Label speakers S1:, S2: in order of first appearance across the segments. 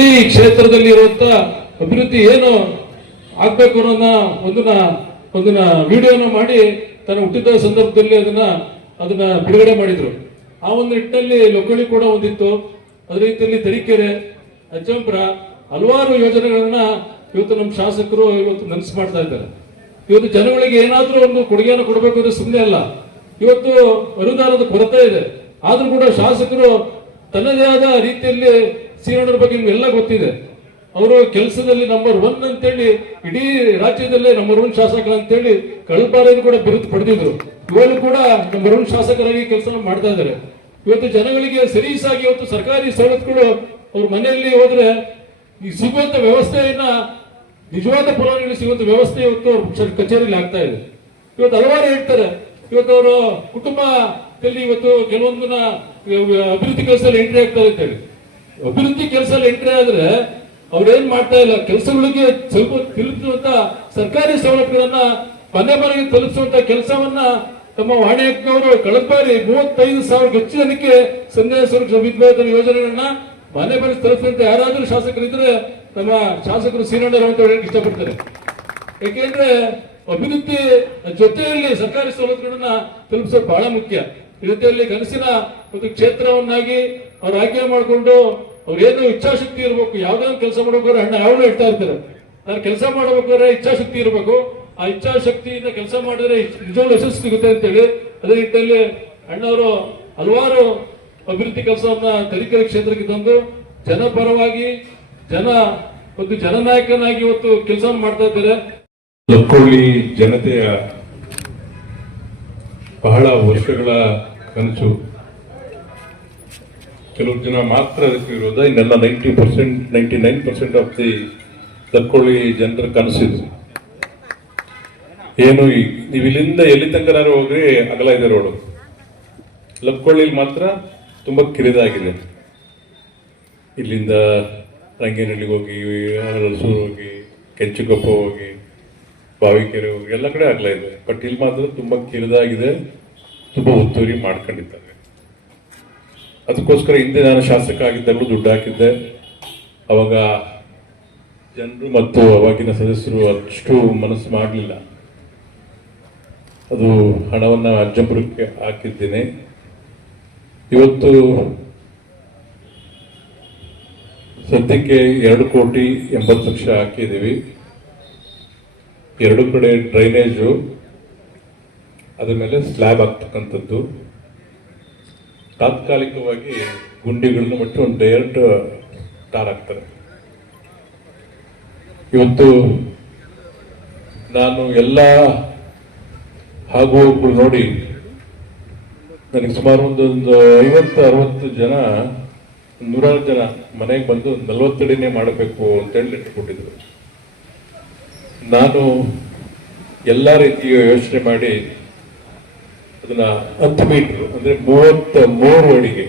S1: ಈ ಕ್ಷೇತ್ರದಲ್ಲಿ ಇರುವಂತ ಅಭಿವೃದ್ಧಿ ಏನು ಆಗ್ಬೇಕು ಅನ್ನೋದನ್ನ ಒಂದನ್ನ ಒಂದನ್ನ ವಿಡಿಯೋನ ಮಾಡಿ ತನ್ನ ಹುಟ್ಟಿದ ಸಂದರ್ಭದಲ್ಲಿ ಅದನ್ನ ಅದನ್ನ ಬಿಡುಗಡೆ ಮಾಡಿದ್ರು. ಆ ಒಂದು ನಿಟ್ಟಿನಲ್ಲಿ ಲೊಕ್ಕಳಿ ಕೂಡ ಒಂದಿತ್ತು. ಅದೇ ರೀತಿಯಲ್ಲಿ ತರೀಕೆರೆ, ಅಜ್ಜಂಪುರ ಹಲವಾರು ಯೋಜನೆಗಳನ್ನ ಇವತ್ತು ನಮ್ಮ ಶಾಸಕರು ಇವತ್ತು ನನಸು ಮಾಡ್ತಾ ಇದ್ದಾರೆ. ಇವತ್ತು ಜನಗಳಿಗೆ ಏನಾದ್ರೂ ಒಂದು ಕೊಡುಗೆಯನ್ನು ಕೊಡಬೇಕು ಅಂದ್ರೆ ಸುಮ್ಮನೆ ಅಲ್ಲ. ಇವತ್ತು ಅನುದಾನದ ಕೊರತೆ ಇದೆ. ಆದ್ರೂ ಕೂಡ ಶಾಸಕರು ತನ್ನದೇ ಆದ ರೀತಿಯಲ್ಲಿ ಶ್ರೀರಣ್ಣರ ಬಗ್ಗೆ ನಿಮ್ಗೆಲ್ಲ ಗೊತ್ತಿದೆ. ಅವರು ಕೆಲಸದಲ್ಲಿ ನಂಬರ್ ಒನ್ ಅಂತೇಳಿ, ಇಡೀ ರಾಜ್ಯದಲ್ಲೇ ನಂಬರ್ ಒನ್ ಅಂತ ಹೇಳಿ ಬಾರಿಯೂ ಕೂಡ ಬಿರುದು ಪಡೆದಿದ್ರು. ಇವರು ಕೂಡ ನಂಬರ್ ಒನ್ ಶಾಸಕರಾಗಿ ಕೆಲಸ ಮಾಡ್ತಾ ಇದ್ದಾರೆ. ಇವತ್ತು ಜನಗಳಿಗೆ ಸರೀಸಾಗಿ ಇವತ್ತು ಸರ್ಕಾರಿ ಸವಲತ್ತುಗಳು ಅವ್ರ ಮನೆಯಲ್ಲಿ ಹೋದ್ರೆ ಈ ಸಿಗುವಂತ ವ್ಯವಸ್ಥೆಯನ್ನ ನಿಜವಾದ ಫಲಾನುಭವಿ ಸಿಗುವಂತ ವ್ಯವಸ್ಥೆ ಇವತ್ತು ಕಚೇರಿಯಲ್ಲಿ ಆಗ್ತಾ ಇದೆ. ಇವತ್ತು ಹಲವಾರು ಹೇಳ್ತಾರೆ. ಇವತ್ತು ಅವರು ಕುಟುಂಬದಲ್ಲಿ ಇವತ್ತು ಕೆಲವೊಂದನ್ನ ಅಭಿವೃದ್ಧಿ ಕೆಲಸದಲ್ಲಿ ಎಂಟ್ರಿ ಆಗ್ತಾರೆ ಅಂತ ಹೇಳಿ ಅಭಿವೃದ್ಧಿ ಕೆಲಸದಲ್ಲಿ ಎಂಟ್ರಿ ಆದ್ರೆ ಅವ್ರೇನ್ ಮಾಡ್ತಾ ಇಲ್ಲ. ಕೆಲಸಗಳಿಗೆ ಸ್ವಲ್ಪ ತಿಳಿಸುವಂತ ಸರ್ಕಾರಿ ಸವಲತ್ತುಗಳನ್ನ ಮನೆ ಮನೆಗೆ ತಲುಪಿಸುವಂತ ಕೆಲಸವನ್ನ ತಮ್ಮ ವಾಣಿಯವರು ಕಳೆದ ಬಾರಿ ಮೂವತ್ತೈದು ಸಾವಿರ ಹೆಚ್ಚು ಜನಕ್ಕೆ ಸಂದೇಶ ಯೋಜನೆಗಳನ್ನ ಮನೆ ಮನೆ ತಲುಪಿಸುವಂತ ಯಾರಾದ್ರೂ ಶಾಸಕರಿದ್ರೆ ನಮ್ಮ ಶಾಸಕರು ಸೀನಣ್ಣ ಅಂತ ಹೇಳಕ್ ಇಷ್ಟಪಡ್ತಾರೆ. ಯಾಕೆಂದ್ರೆ ಅಭಿವೃದ್ಧಿ ಜೊತೆಯಲ್ಲಿ ಸರ್ಕಾರಿ ಸವಲತ್ತುಗಳನ್ನ ತಲುಪಿಸೋದು ಬಹಳ ಮುಖ್ಯ. ಜೊತೆಯಲ್ಲಿ ಕನಸಿನ ಒಂದು ಕ್ಷೇತ್ರವನ್ನಾಗಿ ಅವ್ರು ಆಯ್ಕೆ ಮಾಡಿಕೊಂಡು ಅವ್ರೇನು ಇಚ್ಛಾಶಕ್ತಿ ಇರಬೇಕು, ಯಾವುದೇ ಒಂದು ಕೆಲಸ ಮಾಡ್ಬೇಕಾದ್ರೆ ಅಣ್ಣ ಯಾವಾಗಲೂ ಹೇಳ್ತಾ ಇರ್ತಾರೆ. ನಾನು ಕೆಲಸ ಮಾಡ್ಬೇಕಾದ್ರೆ ಇಚ್ಛಾಶಕ್ತಿ ಇರಬೇಕು. ಆ ಇಚ್ಛಾಶಕ್ತಿಯಿಂದ ಕೆಲಸ ಮಾಡಿದ್ರೆ ನಿಜವಾಗ್ಲೂ ಯಶಸ್ಸು ಸಿಗುತ್ತೆ ಅಂತೇಳಿ ಅದೇ ರೀತಿಯಲ್ಲಿ ಅಣ್ಣವರು ಹಲವಾರು ಅಭಿವೃದ್ಧಿ ಕೆಲಸವನ್ನ ತರೀಕೆರೆ ಕ್ಷೇತ್ರಕ್ಕೆ ತಂದು ಜನಪರವಾಗಿ ಜನ, ಒಂದು ಜನನಾಯಕನಾಗಿ ಇವತ್ತು ಕೆಲಸ ಮಾಡ್ತಾ ಇದ್ದಾರೆ.
S2: ಲಕ್ಕೊಳ್ಳಿ ಜನತೆಯ ಬಹಳ ವರ್ಷಗಳ ಕನಸು. ಕೆಲವು ಜನ ಮಾತ್ರ ಅದಕ್ಕೆ ವಿರೋಧ, ಇನ್ನೆಲ್ಲ ninety percent ninety nine percent of the Lakkolli ಜನರ ಕನಸಿದ್ರು ಏನು ನೀವು ಇಲ್ಲಿಂದ ಎಲ್ಲಿ ತನಕನಾರು ಹೋಗ್ರಿ ಅಗಲ ಇದೆ ರೋಡು. ಲಕ್ಕೊಳ್ಳಿಲಿ ಮಾತ್ರ ತುಂಬಾ ಕಿರಿದಾಗಿದೆ. ಇಲ್ಲಿಂದ ರಂಗೇನಹಳ್ಳಿಗೆ ಹೋಗಿ ಹಲಸೂರು ಹೋಗಿ, ಕೆಂಚುಕೊಪ್ಪ ಹೋಗಿ, ಬಾವಿಕೆರೆ ಹೋಗಿ, ಎಲ್ಲ ಕಡೆ ಆಗ್ಲಾ ಇದೆ. ಬಟ್ ಇಲ್ಲಿ ಮಾತ್ರ ತುಂಬಾ ಕಿರಿದಾಗಿದೆ, ತುಂಬಾ ಒತ್ತುವರಿ ಮಾಡ್ಕೊಂಡಿದ್ದಾರೆ. ಅದಕ್ಕೋಸ್ಕರ ಹಿಂದೆ ನಾನು ಶಾಸಕ ಆಗಿದ್ದಾಗಲೂ ದುಡ್ಡು ಹಾಕಿದ್ದೆ. ಅವಾಗ ಜನರು ಮತ್ತು ಅವಾಗಿನ ಸದಸ್ಯರು ಅಷ್ಟು ಮನಸ್ಸು ಮಾಡಲಿಲ್ಲ. ಅದು ಹಣವನ್ನು ಅಜ್ಜಂಪುರಕ್ಕೆ ಹಾಕಿದ್ದೇನೆ. ಇವತ್ತು ಸದ್ಯಕ್ಕೆ ಎರಡು ಕೋಟಿ ಎಂಬತ್ತು ಲಕ್ಷ ಹಾಕಿದ್ದೀವಿ. ಎರಡು ಕಡೆ ಡ್ರೈನೇಜು, ಅದ್ರ ಮೇಲೆ ಸ್ಲ್ಯಾಬ್ ಆಗ್ತಕ್ಕಂಥದ್ದು. ತಾತ್ಕಾಲಿಕವಾಗಿ ಗುಂಡಿಗಳನ್ನು ಬಿಟ್ಟು ಒಂದು ಡೈರೆಕ್ಟ್ ಟಾರ್ ಆಗ್ತಾರೆ ಇವತ್ತು ನಾನು ಎಲ್ಲ ಹಾಗೂ ನೋಡಿ, ನನಗೆ ಸುಮಾರು ಒಂದೊಂದು ಒಂದು ಐವತ್ತು, ಅರವತ್ತು ಜನ ನೂರಾರು ಜನ ಮನೆಗೆ ಬಂದು ನಲವತ್ತಡಿನೇ ಮಾಡಬೇಕು ಅಂತೇಳಿ ಕೊಟ್ಟಿದ್ರು ನಾನು ಎಲ್ಲ ರೀತಿಯ ಯೋಚನೆ ಮಾಡಿ ಅದನ್ನ ಹತ್ತು ಮೀಟರ್, ಅಂದ್ರೆ ಮೂವತ್ತ ಮೂರು ಅಡಿಗೆ,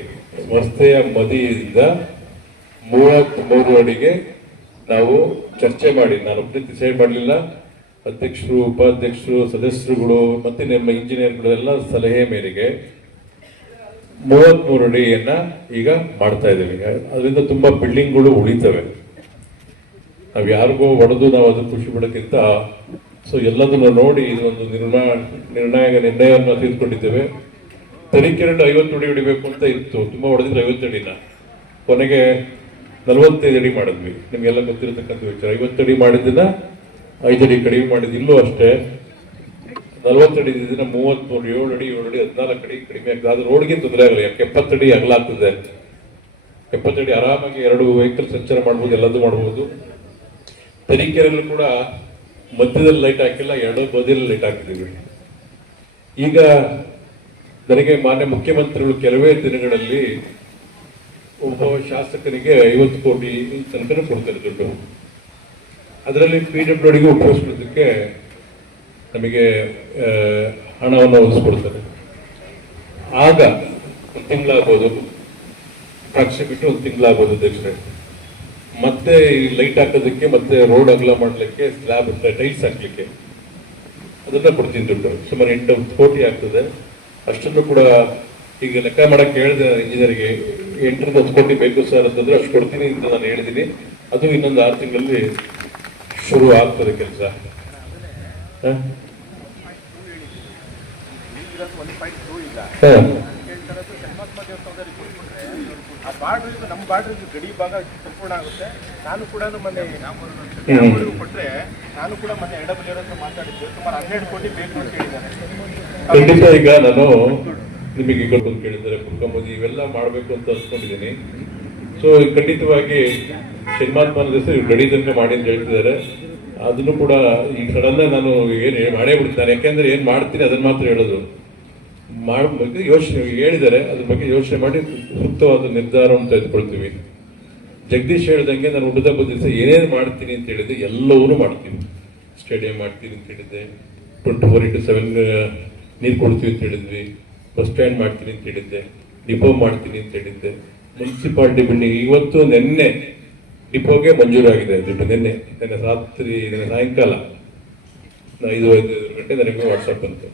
S2: ರಸ್ತೆಯ ಮದಿಯಿಂದ ಮೂವತ್ತ್ ಮೂರು ಅಡಿಗೆ ನಾವು ಚರ್ಚೆ ಮಾಡಿ, ನಾನು ಒಬ್ಬನೇ ಡಿಸೈಡ್ ಮಾಡಲಿಲ್ಲ. ಅಧ್ಯಕ್ಷರು, ಉಪಾಧ್ಯಕ್ಷರು, ಸದಸ್ಯರುಗಳು, ಮತ್ತೆ ನಮ್ಮ ಇಂಜಿನಿಯರ್ಗಳೆಲ್ಲ ಸಲಹೆ ಮೇರೆಗೆ ಮೂವತ್ಮೂರು ಅಡಿಯನ್ನ ಈಗ ಮಾಡ್ತಾ ಇದ್ದೀವಿ. ಅದರಿಂದ ತುಂಬಾ ಬಿಲ್ಡಿಂಗ್ಗಳು ಉಳಿತವೆ. ನಾವು ಯಾರಿಗೋ ಹೊಡೆದು ನಾವು ಅದು ಖುಷಿ ಪಡೋಕ್ಕಿಂತ, ಸೊ ಎಲ್ಲದನ್ನು ನೋಡಿ ಇದು ಒಂದು ನಿರ್ಣಯ ನಿರ್ಣಾಯಕ ನಿರ್ಣಯವನ್ನು ತೆಗೆದುಕೊಂಡಿದ್ದೇವೆ ತರೀಕೆರಡು ಐವತ್ತು ಅಡಿ ಹೊಡಿಬೇಕು ಅಂತ ಇತ್ತು. ತುಂಬಾ ಹೊಡೆದಿದ್ರೆ ಐವತ್ತು ಅಡಿನ. ಕೊನೆಗೆ ನಲವತ್ತೈದು ಅಡಿ ಮಾಡಿದ್ವಿ. ನಿಮಗೆಲ್ಲ ಗೊತ್ತಿರತಕ್ಕಂಥ ವಿಚಾರ. ಐವತ್ತು ಅಡಿ ಮಾಡಿದ್ದನ್ನ ಐದು ಅಡಿ ಕಡಿಮೆ ಮಾಡಿದ್ದು ಅಷ್ಟೇ. ನಲವತ್ತಡಿ ದಿನ ಮೂವತ್ಮೂರು, ಏಳು ಅಡಿ ಏಳು ಅಡಿ, ಹದಿನಾಲ್ಕು ಅಡಿ ಕಡಿಮೆ ಆಗ್ತದೆ. ಅದು ರೋಡ್ಗೆ ತೊಂದರೆ ಆಗಲ್ಲ, ಯಾಕೆ? ಎಪ್ಪತ್ತಡಿ ಅಗಲಾಗ್ತದೆ ಎಪ್ಪತ್ತಡಿ ಆರಾಮಾಗಿ ಎರಡು ವೆಹಿಕಲ್ ಸಂಚಾರ ಮಾಡ್ಬೋದು ಎಲ್ಲದೂ ಮಾಡ್ಬೋದು. ತರೀಕೆರೆಯಲ್ಲೂ ಕೂಡ ಮಧ್ಯದಲ್ಲಿ ಲೈಟ್ ಹಾಕಿಲ್ಲ, ಎರಡು ಬದಿಯಲ್ಲಿ ಲೈಟ್ ಹಾಕಿದ್ದೀವಿ. ಈಗ ನನಗೆ ಮಾನ್ಯ ಮುಖ್ಯಮಂತ್ರಿಗಳು ಕೆಲವೇ ದಿನಗಳಲ್ಲಿ ಒಬ್ಬ ಶಾಸಕರಿಗೆ ಐವತ್ತು ಕೋಟಿ ತನಕ ಕೊಡ್ತಾರೆ ದುಡ್ಡು. ಅದರಲ್ಲಿ ಪಿ ಡಬ್ಲ್ಯೂ ಡಿಗೆ ಉಪಯೋಗಿಸೋದಕ್ಕೆ ನಮಗೆ ಹಣವನ್ನು ಒದಗಿಸ್ಕೊಡ್ತಾರೆ ಆಗ ಒಂದು ತಿಂಗಳಾಗ್ಬೋದು ಪರೀಕ್ಷೆ ಬಿಟ್ಟು ಒಂದು ತಿಂಗಳಾಗ್ಬೋದು ಅಧ್ಯಕ್ಷರೇ. ಮತ್ತೆ ಈ ಲೈಟ್ ಹಾಕೋದಕ್ಕೆ, ಮತ್ತೆ ರೋಡ್ ಅಗಲ ಮಾಡಲಿಕ್ಕೆ ಸ್ಲ್ಯಾಬ್ ಟೈಲ್ಸ್ ಹಾಕ್ಲಿಕ್ಕೆ. ಅದನ್ನ ಕೊಡ್ತೀನಿ ದುಡ್ಡು. ಸುಮಾರು ಎಂಟು ಕೋಟಿ ಆಗ್ತದೆ. ಅಷ್ಟನ್ನು ಕೂಡ ಈಗ ಲೆಕ್ಕ ಮಾಡಕ್ಕೆ ಹೇಳಿದೆ ಇಂಜಿನಿಯರ್ಗೆ, ಎಂಟರಿಂದ ಹತ್ತು ಕೋಟಿ ಬೇಕು ಸರ್ ಅಂತಂದ್ರೆ ಅಷ್ಟು ಕೊಡ್ತೀನಿ ಅಂತ ನಾನು ಹೇಳಿದ್ದೀನಿ. ಅದು ಇನ್ನೊಂದು ಆರು ತಿಂಗಳಲ್ಲಿ ಶುರು ಆಗ್ತದೆ ಕೆಲಸ.
S3: ನಮ್ಮ ಬಾರ್ಡ್ರ್ ಗಡಿ ಭಾಗ ಸಂಪೂರ್ಣ ಆಗುತ್ತೆ. ನಾನು ಕೂಡ ಮೊನ್ನೆ ಕೊಟ್ಟರೆ ನಾನು ಕೂಡ ಮೊನ್ನೆ ಎಡ ಅಂತ ಮಾತಾಡಿದ್ದೆ. ಸುಮಾರು ಹನ್ನೆರಡು ಕೋಟಿ ಬೇಕು ಅಂತ ಹೇಳಿದ್ದಾರೆ
S2: ಖಂಡಿತ ಈಗ ನಾನು ನಿಮಗೆ ಈಗ ಬಂದು ಕೇಳಿದ್ದಾರೆ. ಕುರ್ಕಂಬದಿ ಇವೆಲ್ಲ ಮಾಡಬೇಕು ಅಂತ ಅನ್ಕೊಂಡಿದ್ದೀನಿ ಸೊ ಖಂಡಿತವಾಗಿ ಶನ್ಮಾತ್ಮನ ಹೆಸರು ಗಡಿ ತನಕ ಮಾಡಿ ಅಂತ ಹೇಳ್ತಿದ್ದಾರೆ. ಅದನ್ನು ಕೂಡ ಈ ಸಡನ್ ನಾನು ಏನು ಮಾಡೇ ಬಿಡ್ತಾನೆ. ಯಾಕೆಂದ್ರೆ ಏನು ಮಾಡ್ತೀನಿ ಅದನ್ನ ಮಾತ್ರ ಹೇಳೋದು. ಬಗ್ಗೆ ಯೋಚನೆ ಹೇಳಿದ್ದಾರೆ ಅದ್ರ ಬಗ್ಗೆ ಯೋಚನೆ ಮಾಡಿ ಸೂಕ್ತವಾದ ನಿರ್ಧಾರವನ್ನು ತೆಗೆದುಕೊಳ್ತೀವಿ. ಜಗದೀಶ್ ಹೇಳ್ದಂಗೆ ನಾನು ಹುಟ್ಟದ ದಿವಸ ಏನೇನು ಮಾಡ್ತೀನಿ ಅಂತ ಹೇಳಿದ್ರೆ ಎಲ್ಲವನ್ನೂ ಮಾಡ್ತೀನಿ. ಸ್ಟೇಡಿಯಂ ಮಾಡ್ತೀನಿ ಅಂತ ಹೇಳಿದ್ದೆ. ಟ್ವೆಂಟಿ ಫೋರ್ ಇಂಟು ಸೆವೆನ್ ನೀರು ಕೊಡ್ತೀವಿ ಅಂತ ಹೇಳಿದ್ವಿ. ಬಸ್ ಸ್ಟ್ಯಾಂಡ್ ಮಾಡ್ತೀನಿ ಅಂತ ಹೇಳಿದ್ದೆ. ಡಿಪೋ ಮಾಡ್ತೀನಿ ಅಂತ ಹೇಳಿದ್ದೆ. ಮುನ್ಸಿಪಾಲ್ಟಿ ಬಿಲ್ಡಿಂಗ್ ಇವತ್ತು ನಿನ್ನೆ ಡಿಪೋಗೆ ಮಂಜೂರಾಗಿದೆ. ದುಡ್ಡು ನಿನ್ನೆ ನಿನ್ನೆ ರಾತ್ರಿ, ನಿನ್ನೆ ಸಾಯಂಕಾಲ. ಐದು ಐದು ಗಂಟೆ ನನಗೆ ವಾಟ್ಸಪ್ ಬಂತು.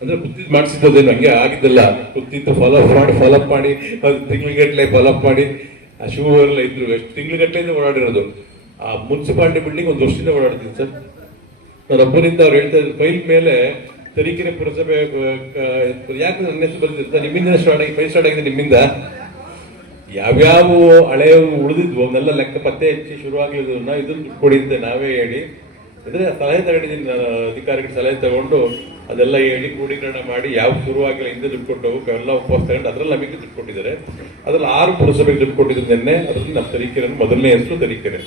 S2: ಅಂದ್ರೆ ಕುತ್ತಿದ್ದು ಮಾಡಿಸಿದ್ದೇನು ಹಂಗೆ ಆಗಿದ್ದಲ್ಲ. ಕುತ್ತಿದ್ದು ಫಾಲೋಅಪ್ ಮಾಡಿ ಫಾಲೋಅಪ್ ಮಾಡಿ, ಅದು ಫಾಲೋ ಫಾಲೋಅಪ್ ಮಾಡಿ. ಆ ಶೂ ಎಲ್ಲ ಇದ್ರು. ಎಷ್ಟು ತಿಂಗಳಿಗಟ್ಟಲೆಯಿಂದ ಓಡಾಡಿರೋದು. ಆ ಮುನ್ಸಿಪಾಲಿಟಿ ಬಿಲ್ಡಿಂಗ್ ಒಂದು ವರ್ಷದಿಂದ ಓಡಾಡ್ತೀನಿ ಸರ್. ನನ್ನ ಒಬ್ಬರಿಂದ ಅವ್ರು ಹೇಳ್ತಾ ಇದ್ರು, ಫೈಲ್ ಮೇಲೆ ತರೀಕೆರೆ ಪುರಸಭೆ ಯಾಕೆ ನನ್ನ ಹೆಸರು ಬರ್ತಿರ್ತಾರೆ ನಿಮ್ಮಿಂದ ಸ್ಟಾರ್ಟ್ ಆಗಿ, ಫೈಲ್ ಸ್ಟಾರ್ಟ್ ಆಗಿದೆ ನಿಮ್ಮಿಂದ. ಯಾವ್ಯಾವ ಹಳೆಯ ಉಳಿದಿದ್ವು ಅವನ್ನೆಲ್ಲ ಲೆಕ್ಕ ಪತ್ತೆ ಹಚ್ಚಿ ಶುರುವಾಗ್ಲಿದ್ದನ್ನ ಇದನ್ನ ಕೊಡಿ ಅಂತ ನಾವೇ ಹೇಳಿ. ಅಂದ್ರೆ ಸಲಹೆ ತಗೊಂಡಿದ್ದೀನಿ ನಾನು, ಅಧಿಕಾರಿಗಳ ಸಲಹೆ ತಗೊಂಡು ಅದೆಲ್ಲ ಹೇಳಿ ಕ್ರೋಢೀಕರಣ ಮಾಡಿ ಯಾವ ಶುರುವಾಗಿಲ್ಲ, ಹಿಂದೆ ದುಡ್ಡು ಕೊಟ್ಟು ಹೋಗಕ್ಕೆ ಎಲ್ಲ ಉಪವಾಸ ತಗೊಂಡು ಅದ್ರಲ್ಲಿ ನಮಗೆ ದುಡ್ಡು ಕೊಟ್ಟಿದ್ದಾರೆ. ಅದ್ರಲ್ಲಿ ಆರು ಪುರಸಭೆಗೆ ದುಡ್ಡು ಕೊಟ್ಟಿದ್ರು ನಿನ್ನೆ, ಅದ್ರಲ್ಲಿ ನಮ್ಮ ತರೀಕೆರೆ ಮೊದಲನೇ ಹೆಸರು ತರೀಕೆರೆ.